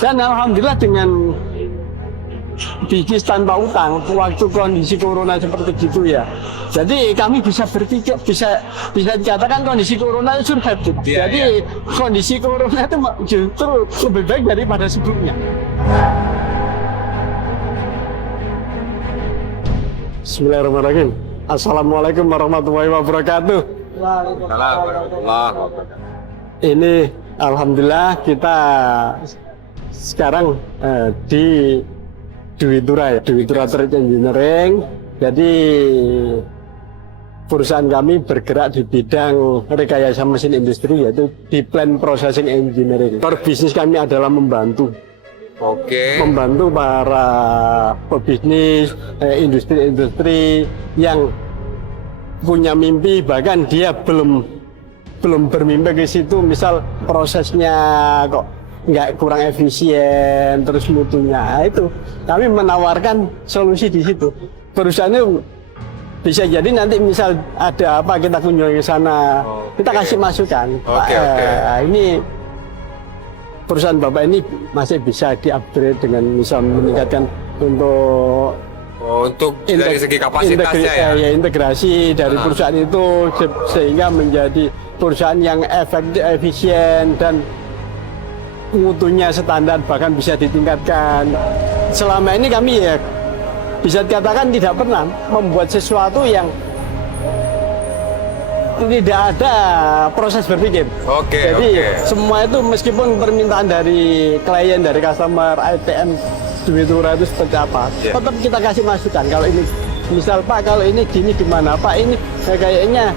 Dan alhamdulillah dengan bisnis tanpa utang waktu kondisi corona seperti gitu ya. Jadi kami bisa berpikir, bisa dikatakan kondisi corona itu survive. Jadi kondisi corona itu justru lebih baik daripada sebelumnya. Bismillahirrahmanirrahim. Assalamualaikum warahmatullahi wabarakatuh. Ini alhamdulillah kita sekarang di Dwi Tura Trade Engineering. Jadi perusahaan kami bergerak di bidang rekayasa mesin industri, yaitu di Plant Processing Engineering. Core bisnis kami adalah membantu para pebisnis, industri-industri yang punya mimpi, bahkan dia belum bermimpi ke situ, misal prosesnya kok nggak kurang efisien, terus mutunya, itu kami menawarkan solusi di situ. Perusahaan itu bisa jadi nanti misal ada apa kita kunjungi ke sana, kita kasih masukan. Ini perusahaan Bapak ini masih bisa di-upgrade dengan misal meningkatkan untuk dari segi kapasitasnya integrasi dari perusahaan itu sehingga menjadi perusahaan yang efektif, efisien, dan mutunya standar, bahkan bisa ditingkatkan. Selama ini kami ya bisa dikatakan tidak pernah membuat sesuatu yang tidak ada proses berpikir. Jadi semua itu meskipun permintaan dari klien, dari customer, ITM Dwi Tura itu seperti apa, tetap kita kasih masukan. Kalau ini misal Pak, kalau ini gini gimana Pak, ini kayaknya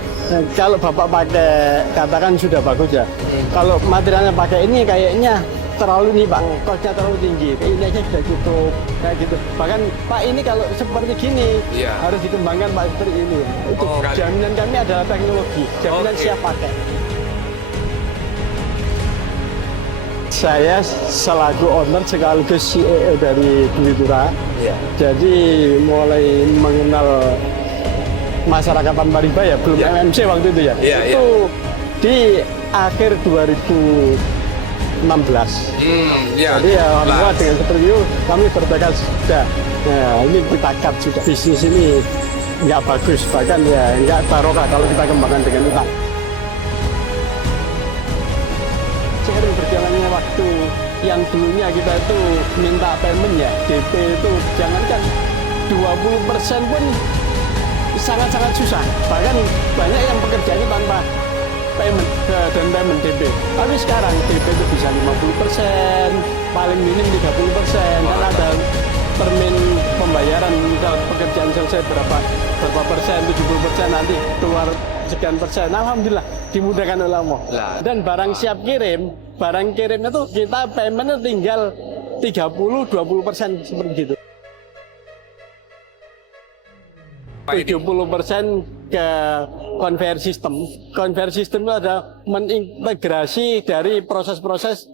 kalau Bapak pakai katakan sudah bagus ya. Kalau materialnya pakai ini kayaknya terlalu nih Pak, kosnya terlalu tinggi. Ini aja sudah cukup kayak gitu. Bahkan Pak ini kalau seperti gini harus dikembangkan Pak seperti ini. Itu jaminan kami adalah teknologi, jaminan siap pakai. Saya selaku owner sekaligus CEO dari Dwi Tura. Jadi mulai mengenal masyarakat Tanpa Riba ya, belum MMC waktu itu ya. Itu di akhir 2016. Jadi ya alhamdulillah dengan seperti itu kami bertekad sudah. Nah ini kita cut sudah. Bisnis ini nggak bagus, bahkan ya nggak barokah kalau kita kembangkan dengan utang. Seiring berjalannya waktu, yang dulunya kita itu minta payment ya, DP itu jangankan 20% pun sangat-sangat susah. Bahkan banyak yang pekerjaannya tanpa payment dan payment DP. Tapi sekarang DP itu bisa 50%, paling minim 30%. Kan ada termin pembayaran, misal pekerjaan selesai berapa persen, 70%, nanti keluar sekian persen. Alhamdulillah dimudahkan oleh Allah. Dan barang siap kirim, barang kirimnya tuh kita paymentnya tinggal 30-20% seperti gitu. 70% ke conveyor system. Conveyor system itu ada mengintegrasi dari proses-proses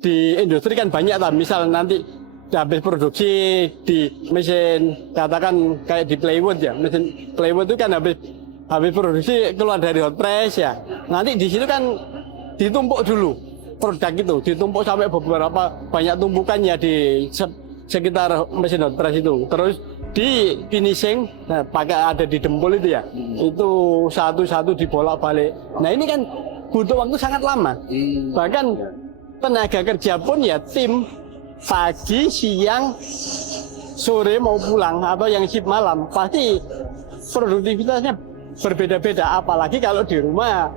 di industri kan banyak lah. Misal nanti habis produksi di mesin, katakan kayak di plywood ya, mesin plywood itu kan habis produksi keluar dari hot press ya. Nanti di situ kan ditumpuk dulu produk itu, ditumpuk sampai beberapa banyak tumpukannya di sekitar mesin hot press itu. Terus di finishing, nah, pakai ada di dempul itu ya, itu satu-satu dibolak-balik. Nah ini kan butuh waktu sangat lama. Bahkan tenaga kerja pun ya tim pagi, siang, sore mau pulang atau yang shift malam, pasti produktivitasnya berbeda-beda. Apalagi kalau di rumah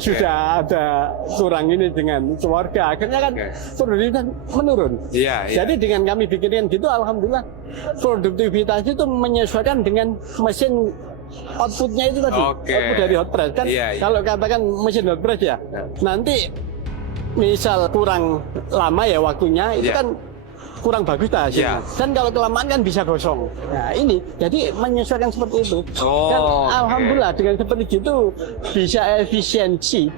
sudah ada kurang ini dengan keluarga, akhirnya kan produktivitas menurun. Jadi dengan kami bikinkan gitu, alhamdulillah produktivitas itu menyesuaikan dengan mesin outputnya itu tadi, output dari hot press kan. Kalau katakan mesin hot press ya, nanti misal kurang lama ya waktunya, itu kan kurang bagus hasilnya. Dan kalau kelamaan kan bisa gosong. Nah ini, jadi menyesuaikan seperti itu. Dan alhamdulillah dengan seperti itu bisa efisiensi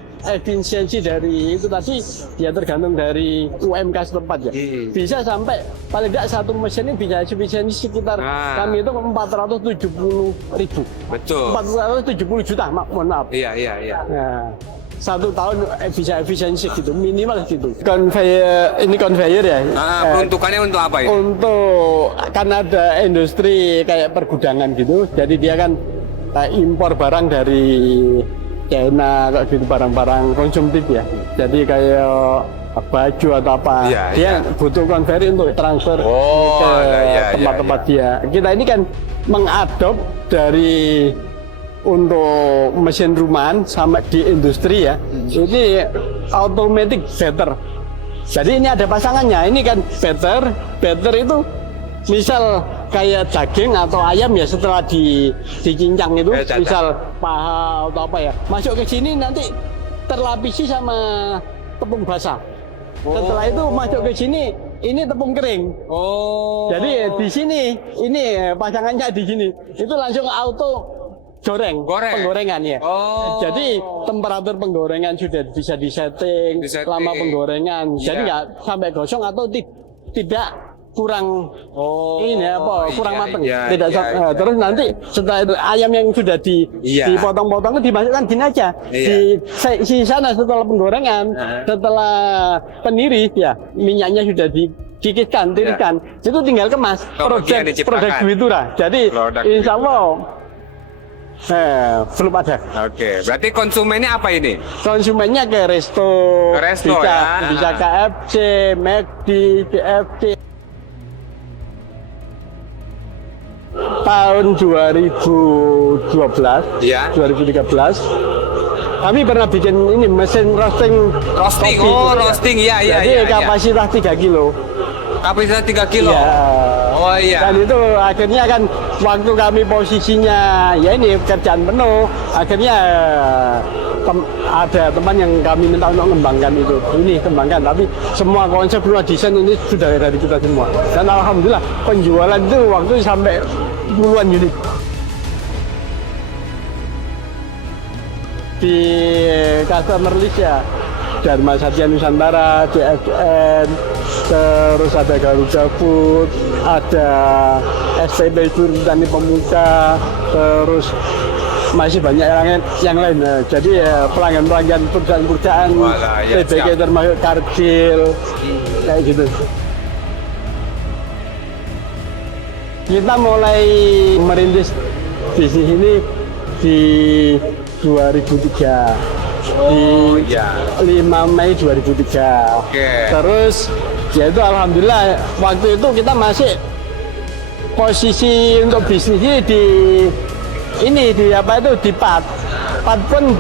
dari itu tadi ya, tergantung dari UMK setempat ya. Bisa sampai paling tidak satu mesin ini bisa efisiensi sekitar kami itu 470.000. Betul. 470 juta, mohon maaf. Iya. Nah, 1 tahun bisa efisiensi gitu, minimal gitu. Conveyor ya. Peruntukannya untuk apa ini? Untuk kan ada industri kayak pergudangan gitu, jadi dia kan impor barang dari China kayak gitu, barang-barang konsumtif ya. Jadi kayak baju atau apa, dia butuh conveyor untuk transfer ke tempat-tempat dia. Kita ini kan mengadop dari untuk mesin rumahan sama di industri ya, ini automatic better. Jadi ini ada pasangannya, ini kan better itu misal kayak daging atau ayam ya, setelah dicincang itu, misal paha atau apa ya, masuk ke sini nanti terlapisi sama tepung basah. Setelah itu masuk ke sini, ini tepung kering. Jadi di sini, ini pasangannya di sini, itu langsung auto penggorengan ya. Jadi temperatur penggorengan sudah bisa disetting lama penggorengan. Jadi nggak sampai gosong atau tidak kurang kurang matang. Terus nanti setelah itu ayam yang sudah dipotong-potong dimasukkan gini aja di sana setelah penggorengan, setelah peniris ya, minyaknya sudah dikikiskan, tiriskan, itu tinggal kemas produk Dwi-Tura. Jadi insya Allah belum ada. Berarti konsumennya apa ini? Konsumennya ke resto bisa KFC, McD, KFC. Tahun 2012, 2013, kami pernah bikin ini mesin roasting. Roasting, Jadi kapasitas 3 kilo. Kapasitas 3 kilo. Dan itu akhirnya kan waktu kami posisinya ya ini kerjaan penuh, akhirnya ada teman yang kami minta untuk mengembangkan itu. Ini kembangkan, tapi semua konsep, semua desain ini sudah dari kita semua. Dan alhamdulillah penjualan itu waktu sampai puluhan unit. Di customer list ya, Dharma Satya Nusantara, DSN, terus ada Garuda Food, ada SPB Tani Pemuda, terus masih banyak yang lain. Jadi pelanggan-pelanggan perusahaan-perusahaan, TBK termasuk Kargil, kayak gitu. Kita mulai merintis bisnis ini di 2003. Di 5 Mei 2003. Terus ya itu alhamdulillah waktu itu kita masih posisi untuk bisnis ini di part pun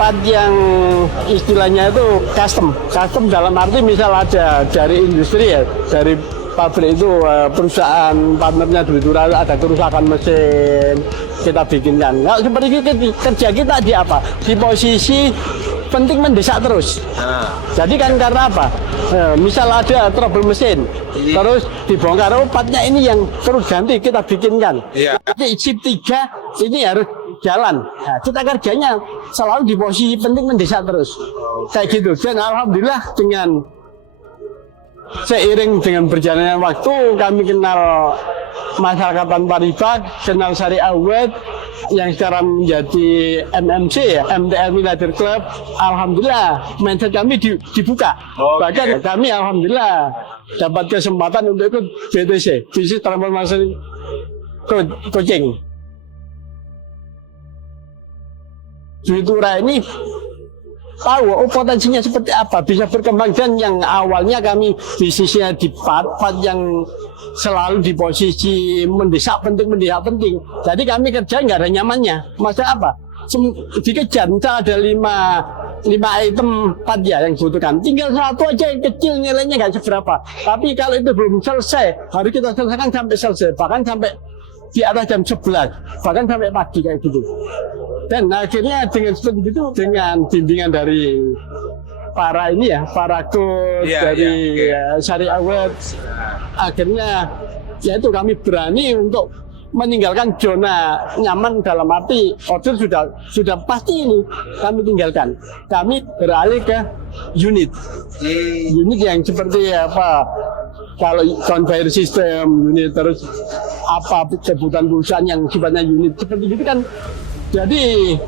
part yang istilahnya itu custom dalam arti misal ada dari industri ya, dari pabrik itu perusahaan partnernya Dwi-Tura ada kerusakan mesin, kita bikinkan. Kalau seperti itu kerja kita di apa? Di posisi penting mendesak terus. Jadi kan karena apa? Misal ada trouble mesin, terus dibongkar, partnya ini yang terus ganti kita bikinkan. Nanti chip 3 ini harus jalan. Nah, kita kerjanya selalu di posisi penting mendesak terus. Kayak gitu. Dan alhamdulillah seiring dengan berjalannya waktu kami kenal masyarakat Tanpa Riba, kenal Syariah Awet yang sekarang menjadi MMC ya, MTR Milliarder Club. Alhamdulillah mindset kami dibuka. Bahkan kami alhamdulillah dapat kesempatan untuk ikut BTC, Business Transformation Coaching. Dwi-Tura ini tahu potensinya seperti apa, bisa berkembang. Dan yang awalnya kami bisnisnya di part yang selalu di posisi mendesak penting. Jadi kami kerja nggak ada nyamannya. Masalah apa? Dikejar, misalnya ada 5 item part ya yang dibutuhkan. Tinggal 1 aja yang kecil, nilainya nggak seberapa. Tapi kalau itu belum selesai, harus kita selesaikan sampai selesai. Bahkan sampai di atas jam 11, bahkan sampai pagi kayak gitu. Dan akhirnya dengan seperti itu, dengan bimbingan dari para coach dari Syariah Awet, akhirnya yaitu kami berani untuk meninggalkan zona nyaman dalam arti order sudah pasti ini kami tinggalkan. Kami beralih ke unit yang seperti apa, kalau conveyor system unit, terus apa kebutuhan perusahaan yang sifatnya unit seperti itu kan. Jadi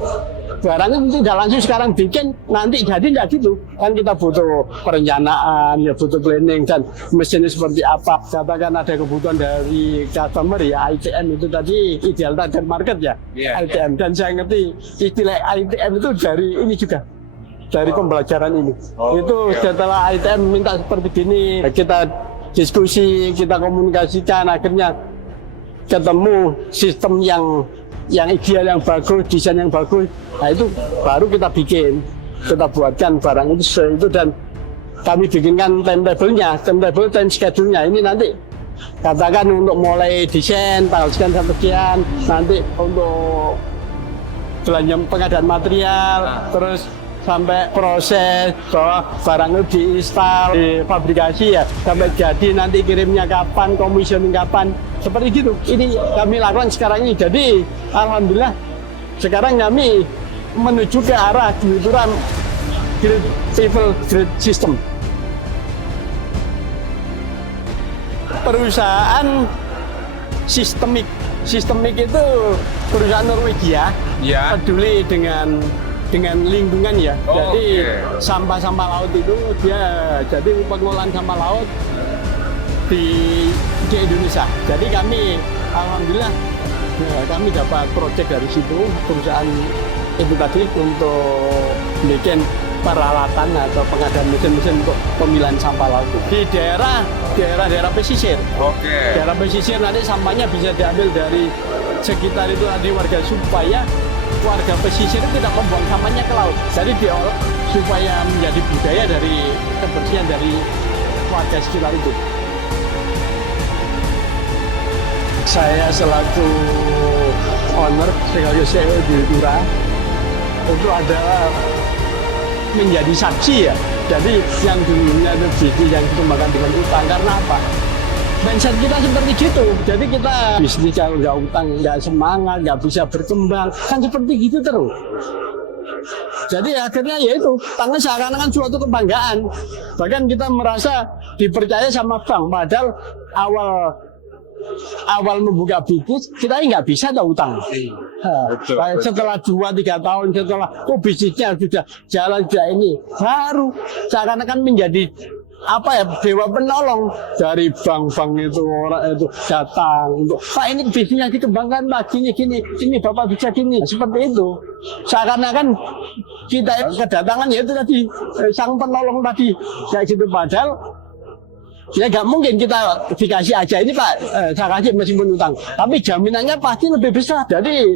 barangnya itu tidak langsung sekarang bikin, nanti jadi nggak gitu. Kan kita butuh perencanaan, ya butuh planning dan mesinnya seperti apa. Katakan ada kebutuhan dari customer ya, ITM itu tadi ideal target market ya, ITM. Dan saya ngerti istilah ITM itu dari ini juga, dari pembelajaran ini. Itu setelah ITM minta seperti gini, kita diskusi, kita komunikasikan, akhirnya ketemu sistem yang ideal, yang bagus, desain yang bagus. Nah itu baru kita bikin, kita buatkan barang itu dan kami bikinkan timetable-nya, time schedule-nya. Ini nanti katakan untuk mulai desain tanggal sekian sampai sekian, nanti untuk belanja pengadaan material, terus sampai proses bahwa barang itu diinstal, difabrikasi ya, sampai jadi nanti kirimnya kapan, commissioning kapan, seperti gitu. Ini kami lakukan sekarang ini. Jadi alhamdulillah sekarang kami menuju ke arah kebutuhan grade system. Perusahaan sistemik itu perusahaan Norwegia, peduli dengan lingkungan ya. Jadi sampah-sampah laut itu dia jadi pengelolaan sampah laut di Indonesia. Jadi kami alhamdulillah kami dapat proyek dari situ, perusahaan itu tadi untuk bikin peralatan atau pengadaan mesin-mesin untuk pemilihan sampah laut di daerah pesisir. Daerah pesisir nanti sampahnya bisa diambil dari sekitar itu tadi warga, supaya warga pesisir itu tidak membuang sampahnya ke laut. Jadi diolah supaya menjadi budaya dari kebersihan dari warga sekitar itu. Saya selaku owner sekaligus CEO di Lura itu adalah menjadi saksi ya. Jadi yang dulunya itu bisnis yang dikembangkan dengan utang, karena apa? Mindset kita seperti gitu. Jadi kita bisnis kalau nggak utang, nggak semangat, nggak bisa berkembang, kan seperti gitu terus. Jadi akhirnya ya itu, tangan seakan-akan suatu kebanggaan. Bahkan kita merasa dipercaya sama bank, padahal awal membuka bisnis kita nggak bisa ada utang. Setelah 2-3 tahun setelah bisnisnya sudah jalan ini, baru seakan-akan menjadi dewa penolong dari bank-bank itu, orang itu datang untuk Pak, ini bisnisnya dikembangkan Pak, gini ini Bapak bisa gini, seperti itu. Seakan-akan kita kedatangan ya itu tadi sang penolong tadi kayak gitu, padahal ya nggak mungkin kita dikasih aja ini Pak, saya kasih meskipun utang, tapi jaminannya pasti lebih besar. Jadi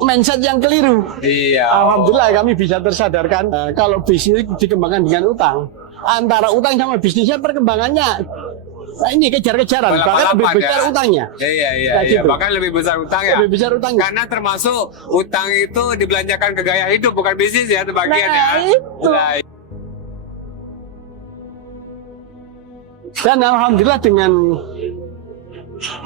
mindset yang keliru. Alhamdulillah kami bisa tersadarkan kalau bisnis dikembangkan dengan utang, antara utang sama bisnisnya perkembangannya ini kejar-kejaran, bahkan lebih besar utangnya. Iya. Bahkan lebih besar utang ya. Lebih besar utangnya. Karena termasuk utang itu dibelanjakan ke gaya hidup, bukan bisnis ya, sebagian ya. Itu. Dan alhamdulillah dengan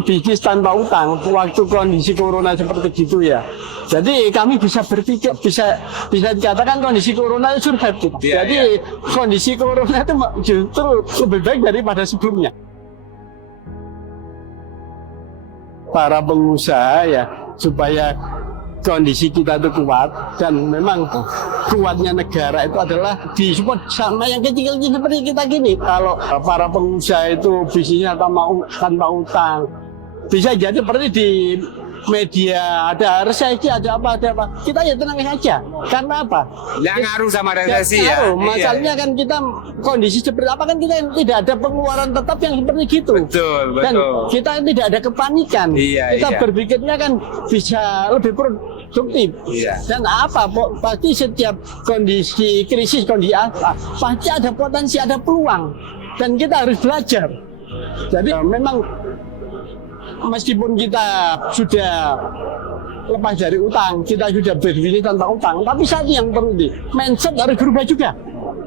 bisnis tanpa utang, waktu kondisi corona seperti gitu ya. Jadi kami bisa berpikir, bisa dikatakan kondisi corona itu survive. Jadi kondisi corona itu justru lebih baik daripada sebelumnya. Para pengusaha ya, supaya kondisi kita itu kuat, dan memang kuatnya negara itu adalah disupport sama yang kecil-kecil seperti kita gini. Kalau para pengusaha itu bisnisnya tanpa utang, bisa jadi seperti di media ada resesi, ada apa, kita ya tenang saja. Karena apa? Nggak ngaruh sama resesi ya. Masalahnya kan kita kondisi seperti apa, kan kita tidak ada pengeluaran tetap yang seperti gitu. Betul. Dan kita tidak ada kepanikan. Kita berpikirnya kan bisa lebih produktif. Dan pasti setiap kondisi krisis, kondisi apa, pasti ada potensi, ada peluang. Dan kita harus belajar. Jadi memang meskipun kita sudah lepas dari utang, kita sudah berbisnis tanpa utang, tapi saat yang perlu mindset harus berubah juga.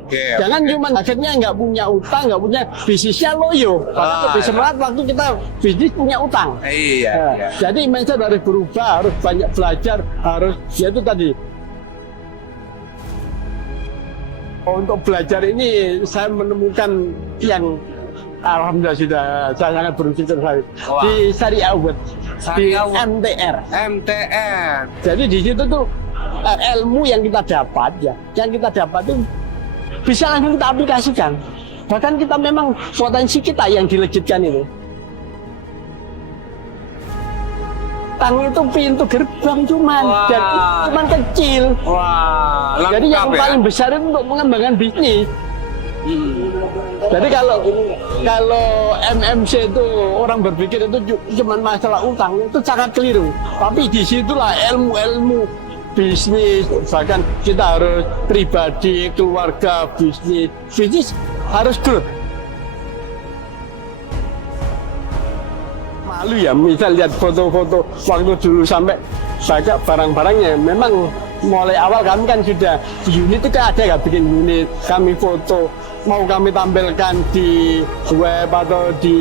Jangan cuma akhirnya nggak punya utang, nggak punya bisnisnya loyo, padahal lebih semangat waktu kita bisnis punya utang. Jadi mindset harus berubah, harus banyak belajar, harus itu tadi. Untuk belajar ini saya menemukan yang alhamdulillah sudah saya sangat bersyukur sekali di Syariah Award, di MTR. MTR. Jadi di situ tuh ilmu yang kita dapat ya, yang kita dapat itu bisa langsung kita aplikasikan. Bahkan kita memang potensi kita yang dilejitkan itu. Tang itu pintu gerbang cuman kecil. Wah, Jadi yang lengkap ya. paling besar itu untuk mengembangkan bisnis. Jadi kalau MMC itu orang berpikir itu cuma masalah utang, itu sangat keliru. Tapi disitulah ilmu-ilmu bisnis, bahkan kita harus pribadi, keluarga, bisnis harus growth. Malu ya, misal lihat foto-foto waktu dulu sampai banyak barang-barangnya. Memang mulai awal kami kan sudah di unit itu kan ada nggak bikin unit, kami foto, mau kami tampilkan di web atau di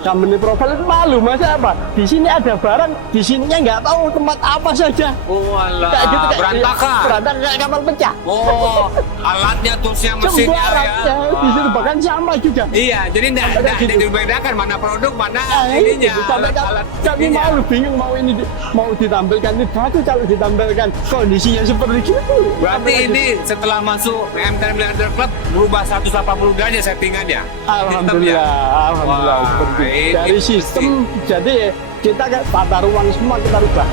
company profile itu malu, masa apa? Di sini ada barang, di sininya nggak tahu tempat apa saja. Oh alah, Kayak gitu, kayak berantakan. berantakan kayak kapal pecah. Oh, alatnya, toolsnya, mesinnya Sembarang, ya. di situ bahkan sama juga. Iya, jadi enggak gitu. dibedakan mana produk, mana Gitu. ininya. Sampai kami ininya. malu, bingung mau ditampilkan itu bagus kalau ditampilkan kondisinya seperti itu. Berarti ini setelah masuk MTN Milliarder Club berubah 180 derajat settingannya. Alhamdulillah, alhamdulillah. Wah, Seperti itu. ini Dari sistem, jadi kita kayak tata ruang semua kita rubah.